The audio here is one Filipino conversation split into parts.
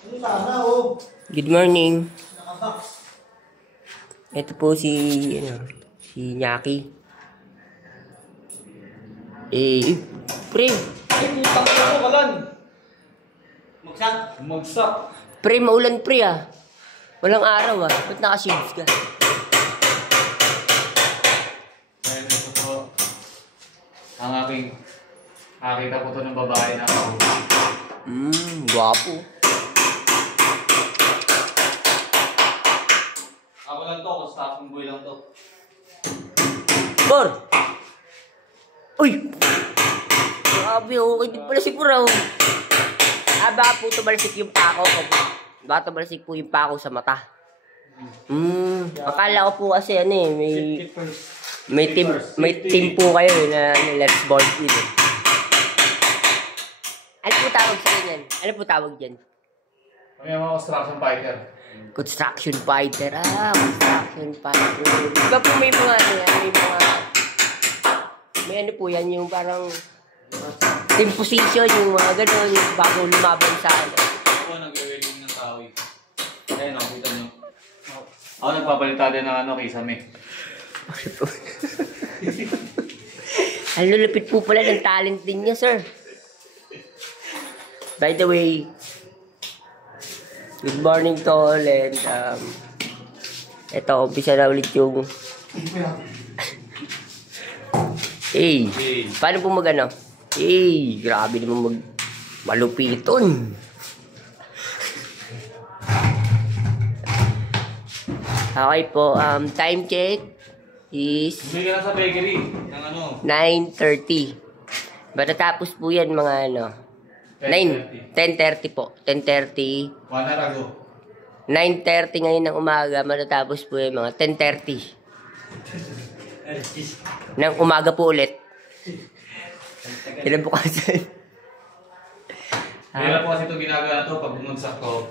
Good morning. Ito po si Nyaki. Pre. Ay, putang ina mo, kalan. Magsak. Pre, maulan pre ah. Walang araw ah. Ba't naka-shades ka? Ayun, ito po. Ang aking nakita po ito ng babae na ako. Gwapo. Ako lang to, construction boy lang to. Por! Uy! Grabe oh. Hindi pala si Pura oh. Baka po tumalsik yung pako ko. Baka tumalsik po yung pako sa mata. Akala ko po kasi may team po kayo na let's board in eh. Ano po tawag sa ganyan? Ano po tawag dyan? Kami ang mga construction fighter. Construction fighter. Construction fighter. Diba po may mga may ano po yan, yung parang team position, yung mga gano'n, yung bago lumaban sa ano. Ako nag-welding ng kawi. Ayun, nakita nyo. Ako nagpapalita din ng kisame. Ang lulupit po pala ng talent din niya, sir. By the way, good morning to all and eto, umpisa na ulit yung paano po mag-ano? Grabe naman malupiton. Okay po, time check is Bumili ka na sa bakery ng ano? 9:30. Matatapos po yan mga 10:30 po. 10:30. 1 hour ago. 9:30 ngayon ng umaga, matatapos po yan mga 10:30. Ng umaga po ulit. Kinabukasan. Kailan po kasi ito ginagawa to pag bumagsak to.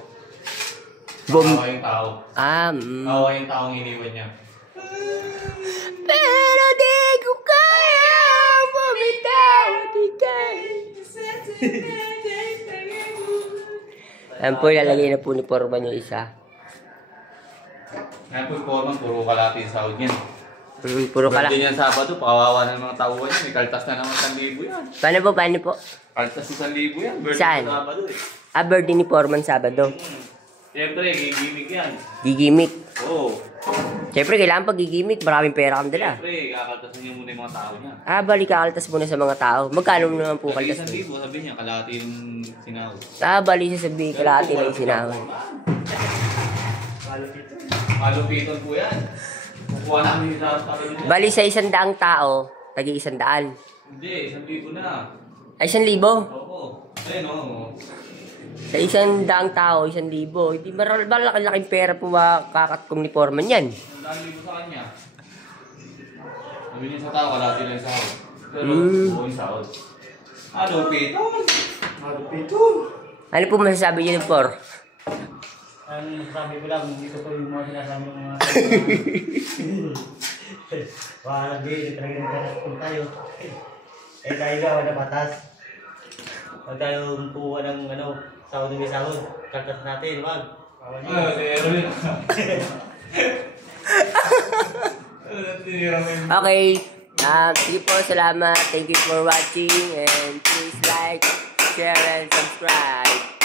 Kawawa yung tao. Kawawa yung taong iniwan niya. Pero di ko kaya bumitaw di kaya. Ayan po, ilalagay na po ni Foreman yung isa. Ngayon po yung Foreman, puro kalati yung sahod niyan. Puro kala. Hindi yan Sabado, pakawawa na ng mga tauhan niya. May kaltas na naman 1,000 yan. Paano po? Kaltas 1,000 yan. Birthday saan? sa Sabado eh. Birthday ni Foreman Sabado. Siyempre, gigimik yan. Gigimik. Oo. Siyempre, kailangan pag gigimik, maraming pera kang dala. Siyempre, kakaltasan niya muna yung mga tao niya. Balik kakaltas muna sa mga tao. Magkano naman po kaltas mo? 1,000, sabi niya, kalahati yung sinahod. Balik sasabihin, kalahati na yung sinahod. Malupiton po yan. Kukuha namin yung sinahod niya. Bali sa 100 tao, tagi 100. Hindi, 1,000 na. Ay, 1,000? Oo. Ayun o. Sa 100 tao, 1,000. Hindi malaki-laking pera po kakatong ni Foreman yan. 1,000 sa kanya. Sabi niya sa tao, kalahati lang yung sahod. Pero, buo yung sahod. Malupiton! Ano po masasabi niyo ng Por? Ang sabi ko lang, dito po yung mga sinasabi ng mga wala di, talaga nagkakasipon tayo. Tayo ka, wala patas. Huwag tayong puwa ng sahod ng sahod. Kaltas natin, wag. Okay. Sige po, salamat. Thank you for watching and please like, share, and subscribe.